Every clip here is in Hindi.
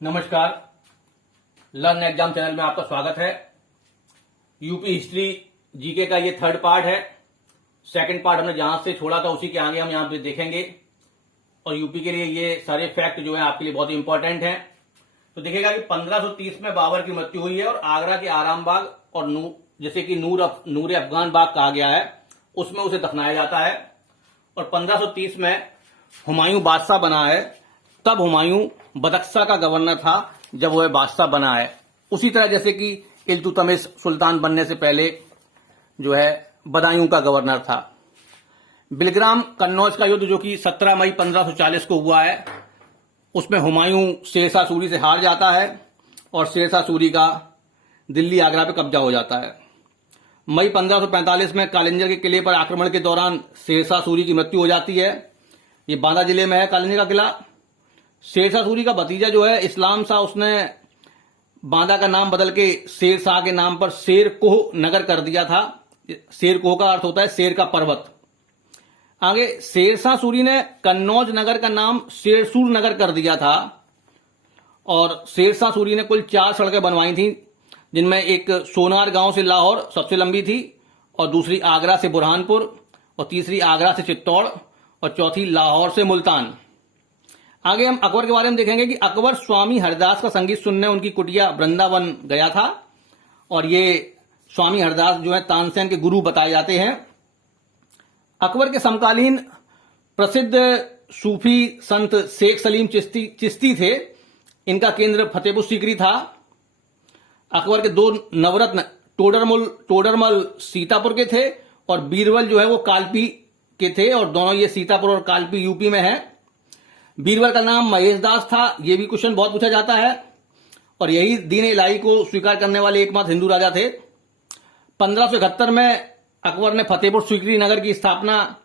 नमस्कार, लर्न एग्जाम चैनल में आपका स्वागत है। यूपी हिस्ट्री जीके का ये थर्ड पार्ट है। सेकंड पार्ट हमने जहां से छोड़ा था उसी के आगे हम यहां पे देखेंगे और यूपी के लिए ये सारे फैक्ट जो है आपके लिए बहुत इंपॉर्टेंट हैं। तो देखिएगा कि 1530 में बाबर की मृत्यु हुई है और आगरा के आराम बाग और जैसे कि नूर अफगान बाग कहा गया है उसमें उसे दफनाया जाता है। और 1530 में हुमायूं बादशाह बना है, तब हुमायूं बदख्शा का गवर्नर था जब वह बादशाह बना है। उसी तरह जैसे कि इल्तुतमिश सुल्तान बनने से पहले जो है बदायूं का गवर्नर था। बिलग्राम कन्नौज का युद्ध जो कि 17 मई 1540 को हुआ है, उसमें हुमायूं शेरशाह सूरी से हार जाता है और शेरशाह सूरी का दिल्ली आगरा पे कब्जा हो जाता है। मई 1545 में कालिंजर के किले पर आक्रमण के दौरान शेरशाह सूरी की मृत्यु हो जाती है। ये बांदा जिले में है कालिंजर का किला। शेरशाह सूरी का भतीजा जो है इस्लाम शाह, उसने बांदा का नाम बदल के शेर शाह के नाम पर शेर कोह नगर कर दिया था। शेर कोह का अर्थ होता है शेर का पर्वत। आगे शेरशाह सूरी ने कन्नौज नगर का नाम शेरसूर नगर कर दिया था। और शेरशाह सूरी ने कुल 4 सड़कें बनवाई थी, जिनमें एक सोनार गांव से लाहौर सबसे लंबी थी, और दूसरी आगरा से बुरहानपुर, और तीसरी आगरा से चित्तौड़, और चौथी लाहौर से मुल्तान। आगे हम अकबर के बारे में देखेंगे कि अकबर स्वामी हरदास का संगीत सुनने उनकी कुटिया वृंदावन गया था, और ये स्वामी हरदास जो है तानसेन के गुरु बताए जाते हैं। अकबर के समकालीन प्रसिद्ध सूफी संत शेख सलीम चिश्ती थे। इनका केंद्र फतेहपुर सीकरी था। अकबर के 2 नवरत्न टोडरमल सीतापुर के थे और बीरबल जो है वो कालपी के थे, और दोनों ये सीतापुर और कालपी यूपी में है। बीरबल का नाम महेश दास था, ये भी क्वेश्चन बहुत पूछा जाता है, और यही दीन इलाही को स्वीकार करने वाले एकमात्र हिंदू राजा थे। 1571 में अकबर ने फतेहपुर सीकरी नगर की स्थापना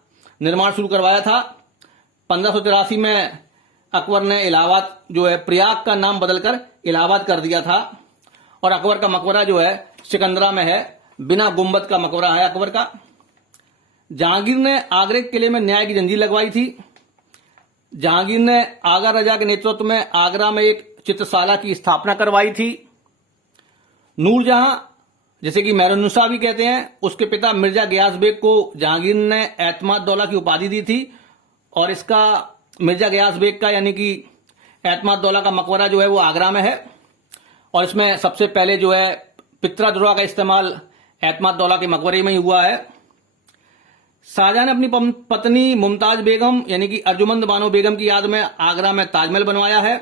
निर्माण शुरू करवाया था। 1583 में अकबर ने इलाहाबाद जो है प्रयाग का नाम बदलकर इलाहाबाद कर दिया था। और अकबर का मकबरा जो है सिकंदरा में है, बिना गुंबद का मकबरा है अकबर का। जहांगीर ने आगरे किले में न्याय की जंजीर लगवाई थी। जहांगीर ने आगा रजा के नेतृत्व में आगरा में एक चित्रशाला की स्थापना करवाई थी। नूरजहां, जैसे कि मेहरुन्निसा भी कहते हैं, उसके पिता मिर्जा गयास बेग को जहांगीर ने एतमाद दौला की उपाधि दी थी, और इसका मिर्जा गयास बेग का यानी कि एतमाद दौला का मकबरा जो है वो आगरा में है। और इसमें सबसे पहले जो है पित्रा का इस्तेमाल एतमाद दौला के मकबरे में ही हुआ है। शाहजहां ने अपनी पत्नी मुमताज बेगम यानी कि अर्जुमंद बानो बेगम की याद में आगरा में ताजमहल बनवाया है।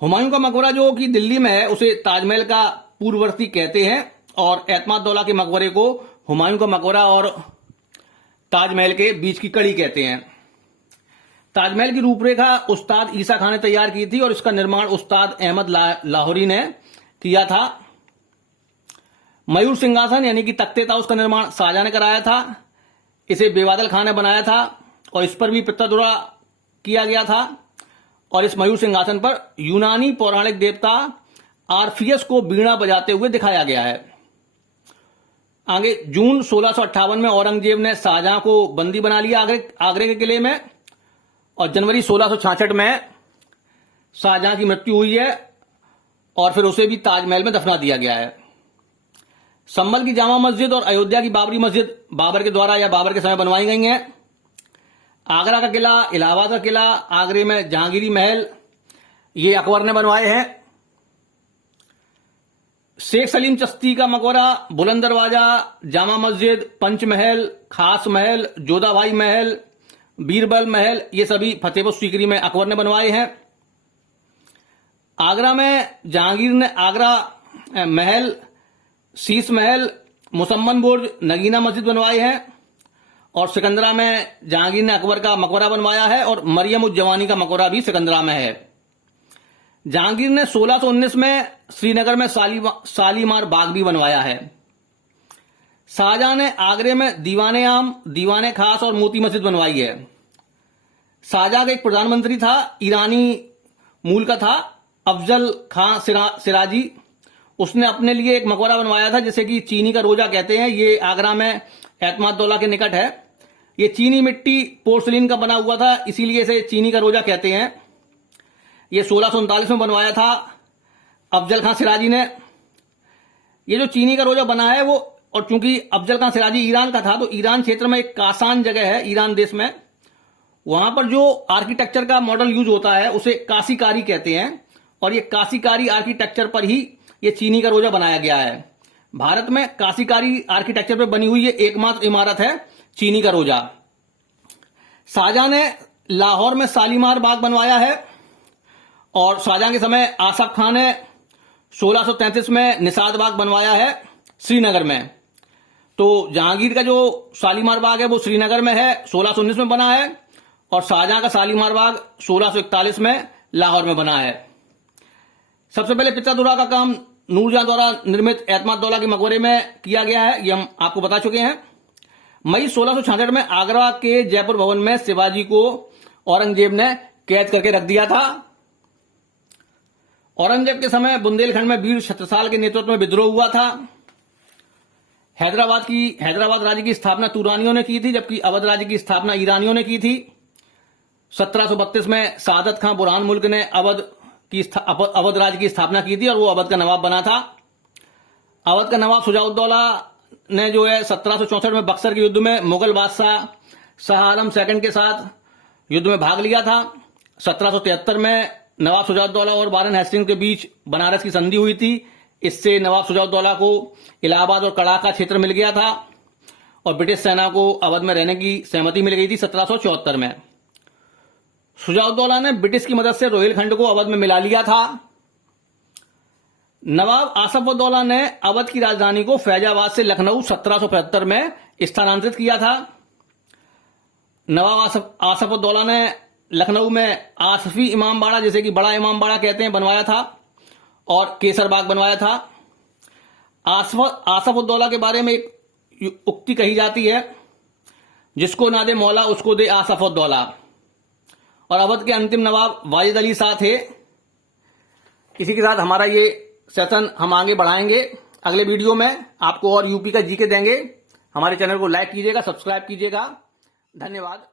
हुमायूं का मकबरा जो कि दिल्ली में है उसे ताजमहल का पूर्ववर्ती कहते हैं, और एतमाद दौला के मकबरे को हुमायूं का मकबरा और ताजमहल के बीच की कड़ी कहते हैं। ताजमहल की रूपरेखा उस्ताद ईसा खान ने तैयार की थी, और इसका निर्माण उस्ताद अहमद लाहौरी ने किया था। मयूर सिंहासन यानी कि तख्ते ताउस का निर्माण शाहजहां ने कराया था। इसे बेवादल खान ने बनाया था, और इस पर भी पित्तदुरा किया गया था। और इस मयूर सिंहासन पर यूनानी पौराणिक देवता आर्फियस को बीड़ा बजाते हुए दिखाया गया है। आगे जून 1658 में औरंगजेब ने शाहजहां को बंदी बना लिया आगरे के किले में, और जनवरी 1666 में शाहजहां की मृत्यु हुई है, और फिर उसे भी ताजमहल में दफना दिया गया है। संभल की जामा मस्जिद और अयोध्या की बाबरी मस्जिद बाबर के द्वारा या बाबर के समय बनवाई गई हैं। आगरा का किला, इलाहाबाद का किला, आगरे में जहांगीरी महल, ये अकबर ने बनवाए हैं। शेख सलीम चिश्ती का मकबरा, बुलंद दरवाजा, जामा मस्जिद, पंचमहल, खास महल, जोधाबाई महल, बीरबल महल, ये सभी फतेहपुर सीकरी में अकबर ने बनवाए हैं। आगरा में जहांगीर ने आगरा महल, शीश महल, मुसम्मन बुर्ज, नगीना मस्जिद बनवाई है। और सिकंदरा में जहांगीर ने अकबर का मकबरा बनवाया है, और मरियम उज जवानी का मकबरा भी सिकंदरा में है। जहांगीर ने 1619 में श्रीनगर में शालीमार बाग भी बनवाया है। शाहजहां ने आगरे में दीवाने आम, दीवाने खास और मोती मस्जिद बनवाई है। शाहजहां का एक प्रधानमंत्री था, ईरानी मूल का था, अफजल खां सिराजी। उसने अपने लिए एक मकबरा बनवाया था जिसे कि चीनी का रोजा कहते हैं। ये आगरा में एतमाद दौला के निकट है। ये चीनी मिट्टी पोर्सलिन का बना हुआ था, इसीलिए इसे चीनी का रोजा कहते हैं। ये 1639 में बनवाया था अफजल खां सिराजी ने। ये जो चीनी का रोजा बना है वो, और चूंकि अफजल खां सिराजी ईरान का था, तो ईरान क्षेत्र में एक कासान जगह है ईरान देश में, वहां पर जो आर्किटेक्चर का मॉडल यूज होता है उसे काशीकारी कहते हैं, और ये काशीकारी आर्किटेक्चर पर ही ये चीनी का रोजा बनाया गया है। भारत में काशीकारी आर्किटेक्चर पर बनी हुई ये एकमात्र इमारत है चीनी का रोजा। शाहजहां ने लाहौर में शालीमार बाग बनवाया है, और शाहजहां के समय आसफ खान ने 1633 में निषाद बाग बनवाया है श्रीनगर में। तो जहांगीर का जो शालीमार बाग है वो श्रीनगर में है, 1619 में बना है, और शाहजहां का शालीमार बाग 1641 में लाहौर में बना है। सबसे पहले पित्तरदुर्रा का काम नूरजहां द्वारा निर्मित एतमादुद्दौला के मकबरे में किया गया है, ये हम आपको बता चुके हैं। मई 1666 में आगरा के जयपुर भवन में शिवाजी को औरंगजेब ने कैद करके रख दिया था। औरंगजेब के समय बुंदेलखंड में वीर छत्रसाल के नेतृत्व में विद्रोह हुआ था। हैदराबाद राज्य की स्थापना तुरानियों ने की थी, जबकि अवध राज्य की स्थापना ईरानियों ने की थी। 1732 में शहादत खां बुरहान मुल्क ने अवध राज्य की स्थापना की थी, और वो अवध का नवाब बना था। अवध का नवाब शुजाउद्दौला ने जो है 1764 में बक्सर के युद्ध में मुगल बादशाह शाह आलम सेकंड के साथ युद्ध में भाग लिया था। 1773 में नवाब शुजाउद्दौला और वारेन हेस्टिंग्स के बीच बनारस की संधि हुई थी। इससे नवाब शुजाउद्दौला को इलाहाबाद और कड़ाका क्षेत्र मिल गया था, और ब्रिटिश सेना को अवध में रहने की सहमति मिल गई थी 1774 में। शुजाउद्दौला ने ब्रिटिश की मदद से रोहिलखंड को अवध में मिला लिया था। नवाब आसफउद्दौला ने अवध की राजधानी को फैजाबाद से लखनऊ 1775 में स्थानांतरित किया था। नवाब आसफउद्दौला ने लखनऊ में आसफी इमामबाड़ा, जैसे कि बड़ा इमामबाड़ा कहते हैं, बनवाया था, और केसर बाग बनवाया था। आसफउद्दौला के बारे में एक उक्ति कही जाती है, जिसको ना दे मौला उसको दे आसफउद्दौला। और अवध के अंतिम नवाब वाजिद अली शाह थे। इसी के साथ हमारा ये सेशन हम आगे बढ़ाएंगे। अगले वीडियो में आपको और यूपी का जीके देंगे। हमारे चैनल को लाइक कीजिएगा, सब्सक्राइब कीजिएगा। धन्यवाद।